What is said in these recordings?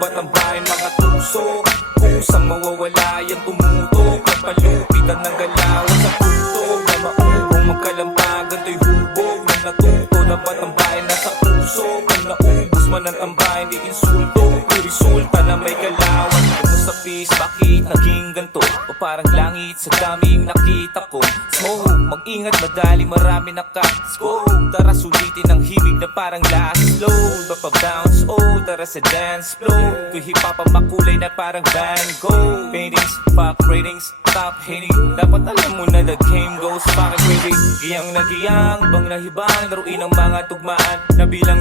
ba't ang bayan mga tuso? Kusang mawawala yung tumutok at palupitan ng galawan sa tutok na maubong magkalampagan to'y hubog nang natuto na ba't ang bayan nasa puso? Kung naubos man ang tambayan di insulto, yung resulta na may galawan. Sa peace, bakit naging ganto? O parang langit sa daming nakita ko. Smoke, mag-ingat madali marami naka-scope. Tara sulitin ang himig na parang last load. Papabounce, oh tara sa dance flow. Kung hip-hop ang makulay na parang Van Gogh. Paintings, pop ratings, top hating. Dapat alam mo na the game goes fucking crazy. Giyang na giyang, bang nahibang. Laruin ang mga tugmaan, nabilang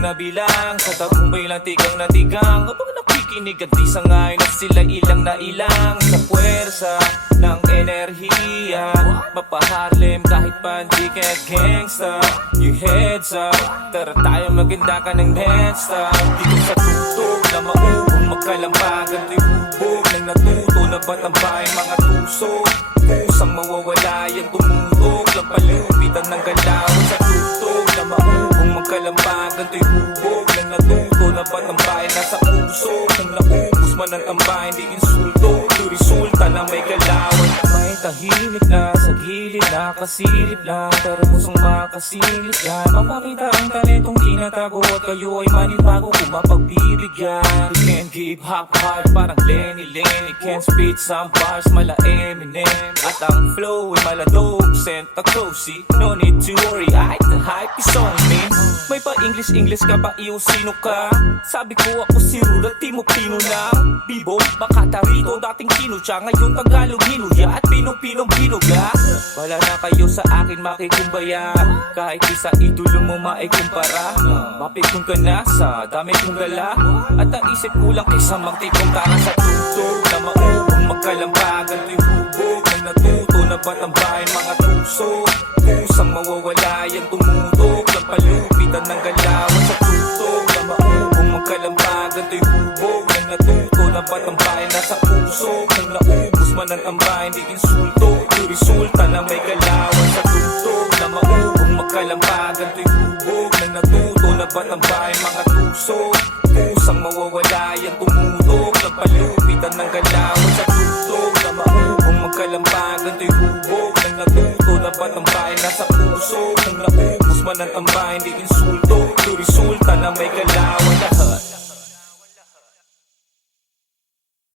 sa tagumpay lang tigang na tigang. Kapag nakikinig at di sangay na sila ilang na ilang. Sa puwersa ng enerhiya, mapaharlem kahit pandiket gangsta. You heads up, tara tayo maganda ka ng headstop. Dito sa tutok na maubong magkalampagan to'y hubog nang natuto na ba't ang bayan mga tuso? Kusang mawawala yan tumutok lang palupitan ng galawan sa tutok na maubong magkalampagan to'y hubog nang natuto na ba't ang bayan nasa puso? Kung naubos man ang tambayan di insulto, yung resulta na may galawan. May tahimik na sa gilid, nakasilip lang pero pusong makasilip yan. Mapakita ang talentong tinatago at kayo ay manibago kung mapagbibigyan. You can't give hop hard parang Lenny. Can't spit some bars mala Eminem. At ang flow ay mala dope, Santa Cruz. No need to worry, the hype is on me. May pa English ka pa iyo sino ka? Sabi ko ako si Ruda, Timotino na Bibo, Makatarito, dating Kinutya. Ngayon Tagalog Hinuya at Pinong Binuga. Wala na kayo sa akin makikumbaya. Kahit isa idolo mo maikumpara. Mapikon ka na sa dami kong gala. At ang isip kulang kaysa magtikong tara sa tutok na maubong magkalampagan to'y hubog nang natuto na ba't ang bayan mga tuso? Kusang mawawala yan tumutok lang palupitan ng galawan sa tutok na maubong magkalampagan to'y hubog nang natuto na ba't ang bayan nasa puso? Kung naubos man ang tambayan di insulto, yung resulta na may galawan sa tutok na maubong magkalampagan to'y hubog nang natuto na ba't ang bayan mga tuso? Kusang mawawala yan tumutok lang palupitan ng galawan sa tutok na maubong magkalampagan to'y hubog nang natuto na ba't ang bayan nasa puso? Kung naubos man ang tambayan di insulto, yung resulta na may galawan lahat.